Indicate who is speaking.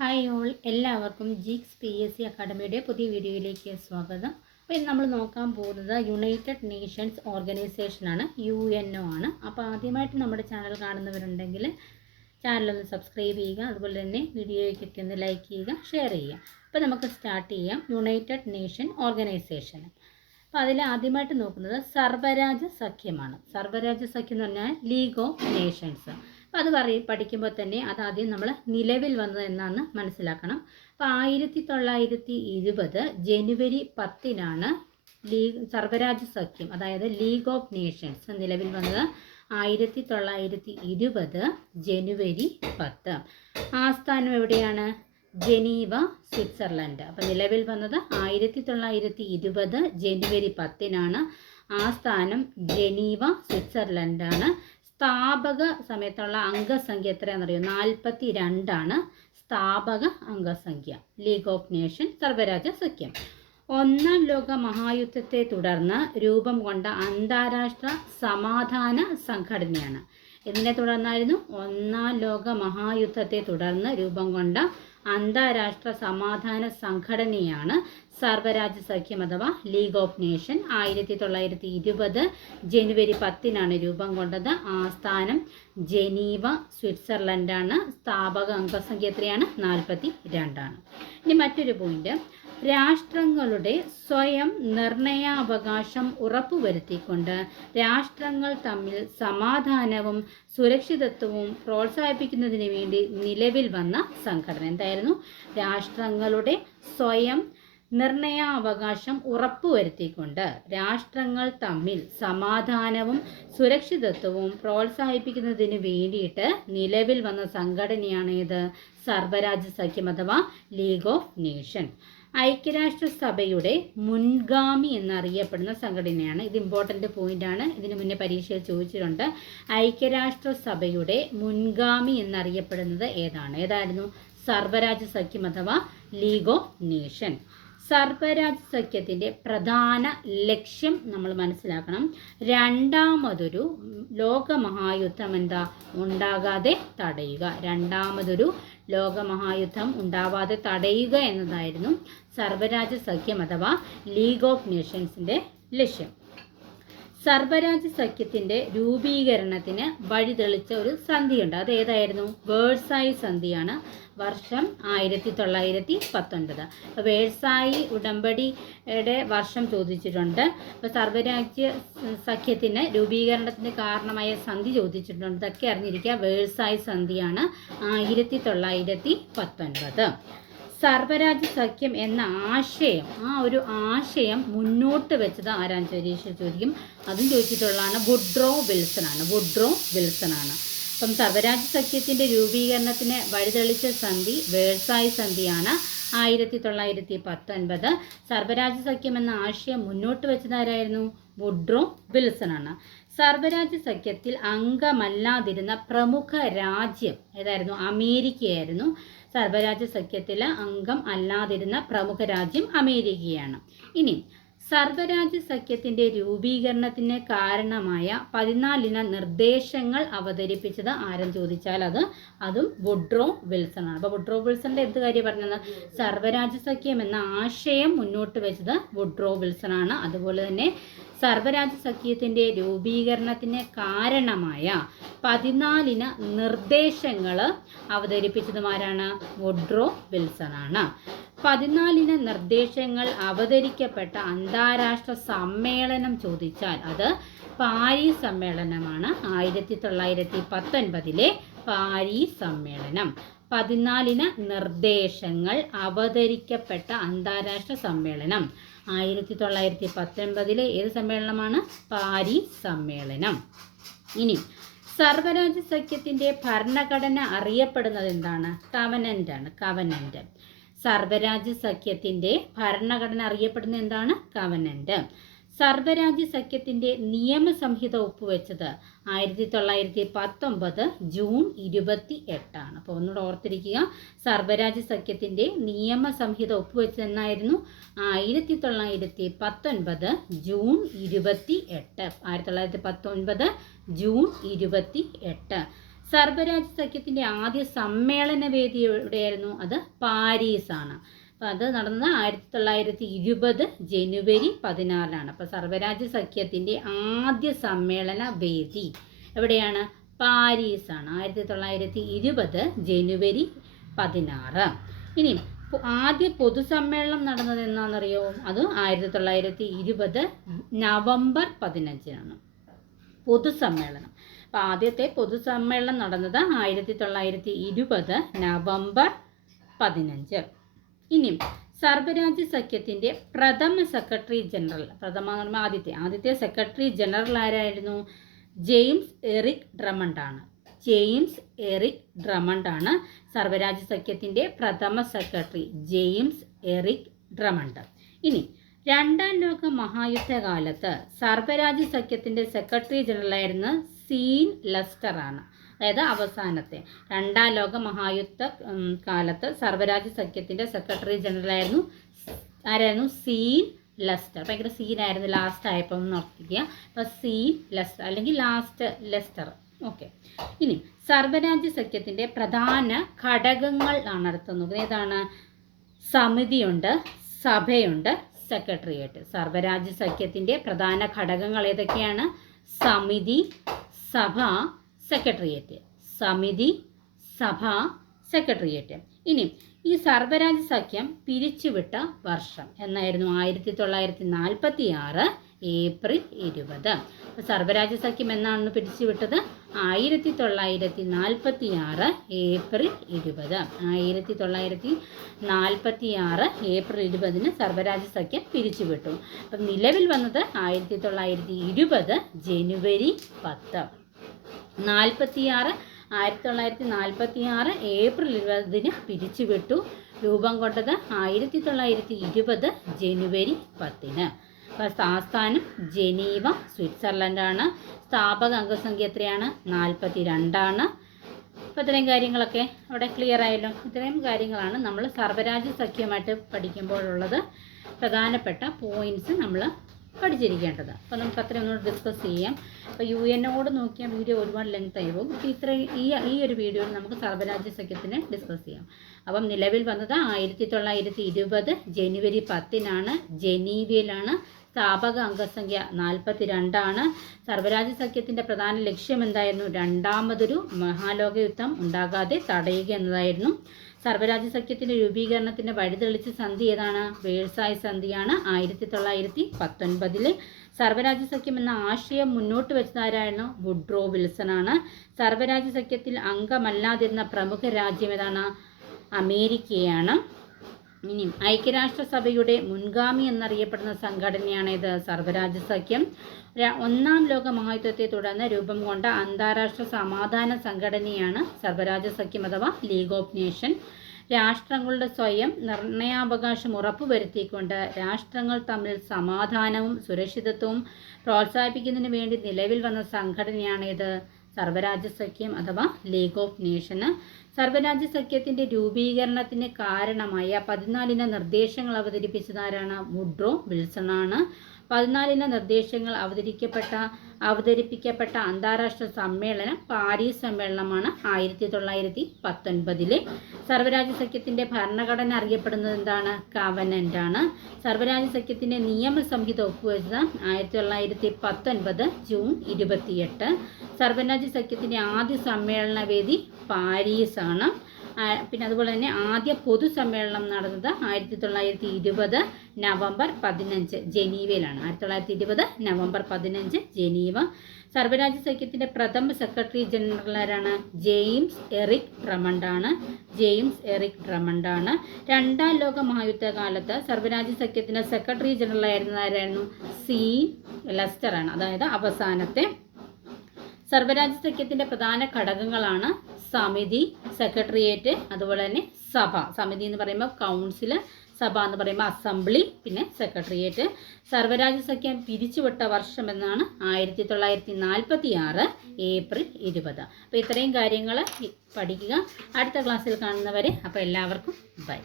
Speaker 1: Hi all എല്ലാവർക്കും Geeks P S C അക്കാഡമിയുടെ പുതിയ വീഡിയോയിലേക്ക് സ്വാഗതം. അപ്പോൾ ഇന്ന് നമ്മൾ നോക്കാൻ പോകുന്നത് യുണൈറ്റഡ് നേഷൻസ് ഓർഗനൈസേഷനാണ് യു എൻ ഒ ആണ്. അപ്പോൾ ആദ്യമായിട്ട് നമ്മുടെ ചാനൽ കാണുന്നവരുണ്ടെങ്കിൽ ചാനലൊന്ന് സബ്സ്ക്രൈബ് ചെയ്യുക അതുപോലെ തന്നെ വീഡിയോയ്ക്കൊക്കെ ഒന്ന് ലൈക്ക് ചെയ്യുക ഷെയർ ചെയ്യുക. അപ്പോൾ നമുക്ക് സ്റ്റാർട്ട് ചെയ്യാം. യുണൈറ്റഡ് നേഷൻ ഓർഗനൈസേഷൻ അപ്പോൾ അതിൽ ആദ്യമായിട്ട് നോക്കുന്നത് സർവരാജ സഖ്യമാണ്. സർവരാജ സഖ്യം എന്ന് പറഞ്ഞാൽ ലീഗ് ഓഫ് നേഷൻസ് അപ്പോൾ അത് പറ പഠിക്കുമ്പോൾ തന്നെ അത് ആദ്യം നമ്മൾ നിലവിൽ വന്നത് എന്നാന്ന് മനസ്സിലാക്കണം. അപ്പോൾ ആയിരത്തി തൊള്ളായിരത്തി ഇരുപത് ജനുവരി പത്തിനാണ് ലീഗ് സർവരാജ്യ സഖ്യം അതായത് ലീഗ് ഓഫ് നേഷൻസ് നിലവിൽ വന്നത് ആയിരത്തി തൊള്ളായിരത്തി ഇരുപത് ജനുവരി പത്ത്. ആസ്ഥാനം എവിടെയാണ്? Geneva Switzerland. അപ്പം നിലവിൽ വന്നത് ആയിരത്തി തൊള്ളായിരത്തി ഇരുപത് ജനുവരി പത്തിനാണ്. ആസ്ഥാനം ജനീവ സ്വിറ്റ്സർലൻഡാണ്. സ്ഥാപക സമയത്തുള്ള അംഗസംഖ്യ എത്രയാണെന്നറിയോ? നാൽപ്പത്തി രണ്ടാണ് സ്ഥാപക അംഗസംഖ്യ. ലീഗ് ഓഫ് നേഷൻ സർവരാജ സഖ്യം. ഒന്നാം ലോക മഹായുദ്ധത്തെ തുടർന്ന് രൂപം കൊണ്ട അന്താരാഷ്ട്ര സമാധാന സംഘടനയാണ്. ഇതിനെ തുടർന്നായിരുന്നു? ഒന്നാം ലോക മഹായുദ്ധത്തെ തുടർന്ന് രൂപം കൊണ്ട അന്താരാഷ്ട്ര സമാധാന സംഘടനയാണ് സർവരാജ സഖ്യം അഥവാ ലീഗ് ഓഫ് നേഷൻ ആയിരത്തി തൊള്ളായിരത്തി ഇരുപത് ജനുവരി പത്തിനാണ് രൂപം കൊണ്ടത്. ആസ്ഥാനം ജനീവ സ്വിറ്റ്സർലൻഡാണ്. സ്ഥാപക അംഗസംഖ്യ എത്രയാണ്? നാൽപ്പത്തി രണ്ടാണ് ഇനി മറ്റൊരു പോയിന്റ് രാഷ്ട്രങ്ങളുടെ സ്വയം നിർണയാവകാശം ഉറപ്പുവരുത്തിക്കൊണ്ട് രാഷ്ട്രങ്ങൾ തമ്മിൽ സമാധാനവും സുരക്ഷിതത്വവും പ്രോത്സാഹിപ്പിക്കുന്നതിന് വേണ്ടി നിലവിൽ വന്ന സംഘടന എന്തായിരുന്നു? രാഷ്ട്രങ്ങളുടെ സ്വയം നിർണയാവകാശം ഉറപ്പുവരുത്തിക്കൊണ്ട് രാഷ്ട്രങ്ങൾ തമ്മിൽ സമാധാനവും സുരക്ഷിതത്വവും പ്രോത്സാഹിപ്പിക്കുന്നതിന് വേണ്ടിയിട്ട് നിലവിൽ വന്ന സംഘടനയാണ് ഇത് സർവരാജ്യ സഖ്യം അഥവാ ലീഗ് ഓഫ് നേഷൻ. ഐക്യരാഷ്ട്രസഭയുടെ മുൻഗാമി എന്നറിയപ്പെടുന്ന സംഘടനയാണ്. ഇത് ഇമ്പോർട്ടന്റ് പോയിന്റാണ് ഇതിനു മുന്നേ പരീക്ഷയിൽ ചോദിച്ചിട്ടുണ്ട്. ഐക്യരാഷ്ട്രസഭയുടെ മുൻഗാമി എന്നറിയപ്പെടുന്നത് ഏതാണ്? ഏതായിരുന്നു? സർവരാജ്യ സഖ്യം അഥവാ ലീഗ് ഓഫ് നേഷൻ. സർവരാജ് സഖ്യത്തിന്റെ പ്രധാന ലക്ഷ്യം നമ്മൾ മനസ്സിലാക്കണം. രണ്ടാമതൊരു ലോകമഹായുദ്ധം എന്താ? ഉണ്ടാകാതെ തടയുക. രണ്ടാമതൊരു ലോകമഹായുദ്ധം ഉണ്ടാവാതെ തടയുക എന്നതായിരുന്നു സർവരാജ സഖ്യം അഥവാ ലീഗ് ഓഫ് നേഷൻസിന്റെ ലക്ഷ്യം. സർവരാജ സഖ്യത്തിന്റെ രൂപീകരണത്തിന് വഴിതെളിച്ച ഒരു സന്ധിയുണ്ട്. അത് ഏതായിരുന്നു? വേഴ്സായി സന്ധിയാണ്. വർഷം ആയിരത്തി തൊള്ളായിരത്തി പത്തൊൻപത് അപ്പോൾ വേഴ്സായി ഉടമ്പടിയുടെ വർഷം ചോദിച്ചിട്ടുണ്ട്. അപ്പോൾ സർവരാജ്യ സഖ്യത്തിന് രൂപീകരണത്തിന് കാരണമായ സന്ധി ചോദിച്ചിട്ടുണ്ട്. ഇതൊക്കെ അറിഞ്ഞിരിക്കുക. വേഴ്സായി സന്ധിയാണ് ആയിരത്തി തൊള്ളായിരത്തി പത്തൊൻപത് സർവരാജ്യ സഖ്യം എന്ന ആശയം ആ ഒരു ആശയം മുന്നോട്ട് വെച്ചത് പരീക്ഷ ചോദിക്കും. അതും ചോദിച്ചിട്ടുള്ളതാണ് വുഡ്രോ വിൽസൺ ആണ് വുഡ്രോ വിൽസൺ ആണ് അപ്പം സർവരാജ സഖ്യത്തിന്റെ രൂപീകരണത്തിന് വഴിതെളിച്ച സന്ധി വേഴ്സായ് സന്ധിയാണ് ആയിരത്തി തൊള്ളായിരത്തി പത്തൊൻപത്. സർവരാജ് സഖ്യം എന്ന ആശയം മുന്നോട്ട് വെച്ചതാരായിരുന്നു? വുഡ്രോ വിൽസൺ ആണ്. സർവരാജ്യ സഖ്യത്തിൽ അംഗമല്ലാതിരുന്ന പ്രമുഖ രാജ്യം ഏതായിരുന്നു? അമേരിക്കയായിരുന്നു. സർവരാജ്യ സഖ്യത്തിൽ അംഗം അല്ലാതിരുന്ന പ്രമുഖ രാജ്യം അമേരിക്കയാണ്. ഇനി സർവരാജ സഖ്യത്തിന്റെ രൂപീകരണത്തിന് കാരണമായ പതിനാലിന നിർദ്ദേശങ്ങൾ അവതരിപ്പിച്ചത് ആരും ചോദിച്ചാൽ അത് അതും വുഡ്രോ വിൽസൺ ആണ് അപ്പോൾ വുഡ്രോ വിൽസണിന്റെ എന്ത് കാര്യം പറഞ്ഞത് സർവരാജ്യ സഖ്യം എന്ന ആശയം മുന്നോട്ട് വെച്ചത് വുഡ്രോ വിൽസൺ ആണ് അതുപോലെ തന്നെ സർവരാജ്യ സഖ്യത്തിന്റെ രൂപീകരണത്തിന് കാരണമായ പതിനാലിന നിർദ്ദേശങ്ങൾ അവതരിപ്പിച്ചതുമാരാണ് വുഡ്രോ വിൽസൺ ആണ് പതിനാലിന് നിർദ്ദേശങ്ങൾ അവതരിക്കപ്പെട്ട അന്താരാഷ്ട്ര സമ്മേളനം ചോദിച്ചാൽ അത് പാരീസ് സമ്മേളനമാണ്. ആയിരത്തി തൊള്ളായിരത്തി പത്തൊൻപതിലെ പാരീസ് സമ്മേളനം. പതിനാലിന് നിർദ്ദേശങ്ങൾ അവതരിക്കപ്പെട്ട അന്താരാഷ്ട്ര സമ്മേളനം. ആയിരത്തി തൊള്ളായിരത്തി പത്തൊൻപതിലെ ഏത് സമ്മേളനമാണ്? പാരീസ് സമ്മേളനം. ഇനി സർവരാജ്യ സഖ്യത്തിന്റെ ഭരണഘടന അറിയപ്പെടുന്നത് എന്താണ്? കവനന്റാണ് കവനന്റ് സർവരാജ്യ സഖ്യത്തിന്റെ ഭരണഘടന അറിയപ്പെടുന്ന എന്താണ്? കവനന്റ് സർവരാജ്യ സഖ്യത്തിന്റെ നിയമസംഹിത ഒപ്പുവെച്ചത് ആയിരത്തി തൊള്ളായിരത്തി പത്തൊമ്പത് ജൂൺ ഇരുപത്തി എട്ടാണ് അപ്പോൾ ഒന്നുകൂടെ ഓർത്തിരിക്കുക സർവരാജ്യ സഖ്യത്തിന്റെ നിയമസംഹിത ഒപ്പുവെച്ചത് എന്നായിരുന്നു ആയിരത്തി തൊള്ളായിരത്തി പത്തൊൻപത് ജൂൺ ഇരുപത്തി എട്ട് ആയിരത്തി തൊള്ളായിരത്തി പത്തൊൻപത് ജൂൺ ഇരുപത്തി എട്ട് സർവരാജ് സഖ്യത്തിന്റെ ആദ്യ സമ്മേളന വേദി എവിടെയായിരുന്നു? അത് പാരീസാണ്. അപ്പോൾ അത് നടന്ന ആയിരത്തി തൊള്ളായിരത്തി ഇരുപത് ജനുവരി പതിനാറിനാണ് അപ്പോൾ സർവരാജ്യ സഖ്യത്തിന്റെ ആദ്യ സമ്മേളന വേദി എവിടെയാണ്? പാരീസാണ്. ആയിരത്തി തൊള്ളായിരത്തി ഇരുപത് ജനുവരി പതിനാറ്. ഇനി ആദ്യ പൊതുസമ്മേളനം നടന്നത് എന്നാണെന്നറിയോ അത് ആയിരത്തി തൊള്ളായിരത്തി ഇരുപത് നവംബർ പതിനഞ്ചിനാണ്. പൊതുസമ്മേളനം. അപ്പോൾ ആദ്യത്തെ പൊതുസമ്മേളനം നടന്നത് ആയിരത്തി തൊള്ളായിരത്തി ഇരുപത് നവംബർ പതിനഞ്ച്. ഇനി സർവരാജ്യ സഖ്യത്തിന്റെ പ്രഥമ സെക്രട്ടറി ജനറൽ പ്രഥമ ആദ്യത്തെ ആദ്യത്തെ സെക്രട്ടറി ജനറൽ ആരായിരുന്നു? ജെയിംസ് എറിക് ഡ്രമണ്ടാണ്. ജെയിംസ് എറിക് ഡ്രമണ്ടാണ് സർവരാജ്യ സഖ്യത്തിന്റെ പ്രഥമ സെക്രട്ടറി ജെയിംസ് എറിക് ഡ്രമണ്ട്. ഇനി രണ്ടാം ലോക മഹായുദ്ധകാലത്ത് സർവരാജ്യ സഖ്യത്തിന്റെ സെക്രട്ടറി ജനറലായിരുന്ന സീൻ ലെസ്റ്റർ ആണ് അതായത് അവസാനത്തെ. രണ്ടാം ലോക മഹായുദ്ധ കാലത്ത് സർവരാജ്യ സഖ്യത്തിന്റെ സെക്രട്ടറി ജനറലായിരുന്നു ആരായിരുന്നു? Sean Lester. ഭയങ്കര സീനായിരുന്നു ലാസ്റ്റ് ആയപ്പോൾ ഒന്ന് ഓർത്തിക്കുക അപ്പോൾ സീൻ ലെസ്റ്റർ അല്ലെങ്കിൽ ലാസ്റ്റ് ലെസ്റ്റർ. ഓക്കെ. ഇനി സർവരാജ്യ സഖ്യത്തിന്റെ പ്രധാന ഘടകങ്ങൾ ആണ് അടുത്ത് നോക്കുന്നത്. ഏതാണ്? സമിതിയുണ്ട് സഭയുണ്ട് സെക്രട്ടേറിയറ്റ് സർവരാജ്യ സഖ്യത്തിന്റെ പ്രധാന ഘടകങ്ങൾ ഏതൊക്കെയാണ്? സമിതി സഭ സെക്രട്ടേറിയറ്റ്. സമിതി സഭ സെക്രട്ടേറിയറ്റ്. ഇനി ഈ സർവരാജ്യ സഖ്യം പിരിച്ചുവിട്ട വർഷം എന്നായിരുന്നു ആയിരത്തി തൊള്ളായിരത്തി നാൽപ്പത്തി ആറ് ഏപ്രിൽ ഇരുപത്. സർവരാജ്യ സഖ്യം എന്നാണ് പിരിച്ചുവിട്ടത്? ആയിരത്തി തൊള്ളായിരത്തി നാൽപ്പത്തി ആറ് ഏപ്രിൽ ഇരുപത്. ആയിരത്തി തൊള്ളായിരത്തി നാൽപ്പത്തി ആറ് ഏപ്രിൽ ഇരുപതിന് സർവരാജ്യ സഖ്യം പിരിച്ചുവിട്ടു. അപ്പം നിലവിൽ വന്നത് ആയിരത്തി തൊള്ളായിരത്തി ഇരുപത് ജനുവരി പത്ത്. നാൽപ്പത്തിയാറ് ആയിരത്തി തൊള്ളായിരത്തി നാൽപ്പത്തി ആറ് ഏപ്രിൽ ഇരുപതിന് പിരിച്ചുവിട്ടു. രൂപം കൊണ്ടത് ആയിരത്തി തൊള്ളായിരത്തി ഇരുപത് ജനുവരി പത്തിന്. ആസ്ഥാനം ജനീവ സ്വിറ്റ്സർലൻഡാണ്. സ്ഥാപക അംഗസംഖ്യ എത്രയാണ്? നാൽപ്പത്തി രണ്ടാണ് അപ്പോൾ ഇത്രയും കാര്യങ്ങളൊക്കെ അവിടെ ക്ലിയർ ആയല്ലോ. ഇത്രയും കാര്യങ്ങളാണ് നമ്മൾ സർവരാജ്യ സഖ്യമായിട്ട് പഠിക്കുമ്പോഴുള്ളത്. പ്രധാനപ്പെട്ട പോയിന്റ്സ് നമ്മൾ പഠിച്ചിരിക്കേണ്ടത്. അപ്പോൾ നമുക്ക് അത്രയും ഒന്നുകൂടെ ഡിസ്കസ് ചെയ്യാം. അപ്പോൾ യു എന്നോട് നോക്കിയ വീഡിയോ ഒരുപാട് ലെങ്ത് ആയി പോകും. അപ്പോൾ ഇത്ര ഈ ഈ ഒരു വീഡിയോയിൽ നമുക്ക് സർവരാജ്യ സഖ്യത്തിനെ ഡിസ്കസ് ചെയ്യാം. അപ്പം നിലവിൽ വന്നത് ആയിരത്തി തൊള്ളായിരത്തി ഇരുപത് ജനുവരി പത്തിനാണ്. ജനീവയിലാണ്. സ്ഥാപക അംഗസംഖ്യ നാൽപ്പത്തി രണ്ടാണ് സർവരാജ്യ സഖ്യത്തിന്റെ പ്രധാന ലക്ഷ്യം എന്തായിരുന്നു? രണ്ടാമതൊരു മഹാലോക യുദ്ധം ഉണ്ടാകാതെ തടയുക എന്നതായിരുന്നു. സർവരാജ്യ സഖ്യത്തിന്റെ രൂപീകരണത്തിന്റെ വഴിതെളിച്ച സന്ധി ഏതാണ്? വേഴ്സായ സന്ധിയാണ് ആയിരത്തി തൊള്ളായിരത്തി പത്തൊൻപതിൽ സർവരാജ്യ സഖ്യം എന്ന ആശയം മുന്നോട്ട് വെച്ചതാരായിരുന്നു? വുഡ്രോ വിൽസൺ ആണ് സർവരാജ്യ സഖ്യത്തിൽ അംഗമല്ലാതിരുന്ന പ്രമുഖ രാജ്യം ഏതാണ്? അമേരിക്കയാണ്. ഇനി ഐക്യരാഷ്ട്രസഭയുടെ മുൻഗാമി എന്നറിയപ്പെടുന്ന സംഘടനയാണ് ഇത് സർവരാജ്യ സഖ്യം ഒന്നാം ലോക മഹായുദ്ധത്തെ തുടർന്ന് രൂപം കൊണ്ട അന്താരാഷ്ട്ര സമാധാന സംഘടനയാണ് സർവരാജ്യ സഖ്യം അഥവാ ലീഗ് ഓഫ് നേഷൻ. രാഷ്ട്രങ്ങളുടെ സ്വയം നിർണയാവകാശം ഉറപ്പുവരുത്തിക്കൊണ്ട് രാഷ്ട്രങ്ങൾ തമ്മിൽ സമാധാനവും സുരക്ഷിതത്വവും പ്രോത്സാഹിപ്പിക്കുന്നതിന് വേണ്ടി നിലവിൽ വന്ന സംഘടനയാണ് ഇത്. സർവരാജ്യ സഖ്യം അഥവാ ലീഗ് ഓഫ് നേഷന് സർവരാജ്യ സഖ്യത്തിന്റെ രൂപീകരണത്തിന് കാരണമായ പതിനാലിന നിർദ്ദേശങ്ങൾ അവതരിപ്പിച്ചതാരാണ്? വുഡ്രോ വിൽസൺ ആണ് പതിനാലിന നിർദ്ദേശങ്ങൾ അവതരിക്കപ്പെട്ട അവതരിപ്പിക്കപ്പെട്ട അന്താരാഷ്ട്ര സമ്മേളനം പാരീസ് സമ്മേളനമാണ് ആയിരത്തി തൊള്ളായിരത്തി പത്തൊൻപതിലെ. സർവരാജ്യ സഖ്യത്തിന്റെ ഭരണഘടന അറിയപ്പെടുന്നത് എന്താണ്? കവനന്റ് ആണ്. സർവരാജ്യ സഖ്യത്തിന്റെ നിയമസംഹിത ഒപ്പുവെച്ചത് ആയിരത്തി തൊള്ളായിരത്തി പത്തൊൻപത് ജൂൺ ഇരുപത്തിയെട്ട്. സർവരാജ്യ സഖ്യത്തിന്റെ ആദ്യ സമ്മേളന വേദി പാരീസ് ആണ് ആ, പിന്നെ അതുപോലെ തന്നെ ആദ്യ പൊതുസമ്മേളനം നടന്നത് ആയിരത്തി തൊള്ളായിരത്തി ഇരുപത് നവംബർ പതിനഞ്ച് ജനീവയിലാണ്. ആയിരത്തി തൊള്ളായിരത്തി ഇരുപത് നവംബർ പതിനഞ്ച് ജനീവ. സർവരാജ്യ സഖ്യത്തിന്റെ പ്രഥമ സെക്രട്ടറി ജനറൽ ആരാണ് ജെയിംസ് എറിക് ഡ്രമണ്ടാണ് ജെയിംസ് എറിക് ഡ്രമണ്ടാണ് രണ്ടാം ലോക മഹായുദ്ധ കാലത്ത് സർവരാജ്യ സഖ്യത്തിന്റെ സെക്രട്ടറി ജനറൽ ആയിരുന്ന ആരായിരുന്നു? സി ലെസ്റ്റർ ആണ് അതായത് അവസാനത്തെ. സർവരാജ്യ സഖ്യത്തിന്റെ പ്രധാന ഘടകങ്ങളാണ് സമിതി സെക്രട്ടേറിയറ്റ് അതുപോലെ തന്നെ സഭ. സമിതി എന്ന് പറയുമ്പോൾ കൗൺസിൽ സഭ എന്ന് പറയുമ്പോൾ അസംബ്ലി പിന്നെ സെക്രട്ടേറിയറ്റ്. സർവരാജ്യ സഖ്യം പിരിച്ചുവിട്ട വർഷം എന്നാണ് ആയിരത്തി തൊള്ളായിരത്തി നാൽപ്പത്തി ആറ് ഏപ്രിൽ ഇരുപത്. അപ്പോൾ ഇത്രയും കാര്യങ്ങൾ പഠിക്കുക. അടുത്ത ക്ലാസ്സിൽ കാണുന്നവരെ അപ്പോൾ എല്ലാവർക്കും ബൈ.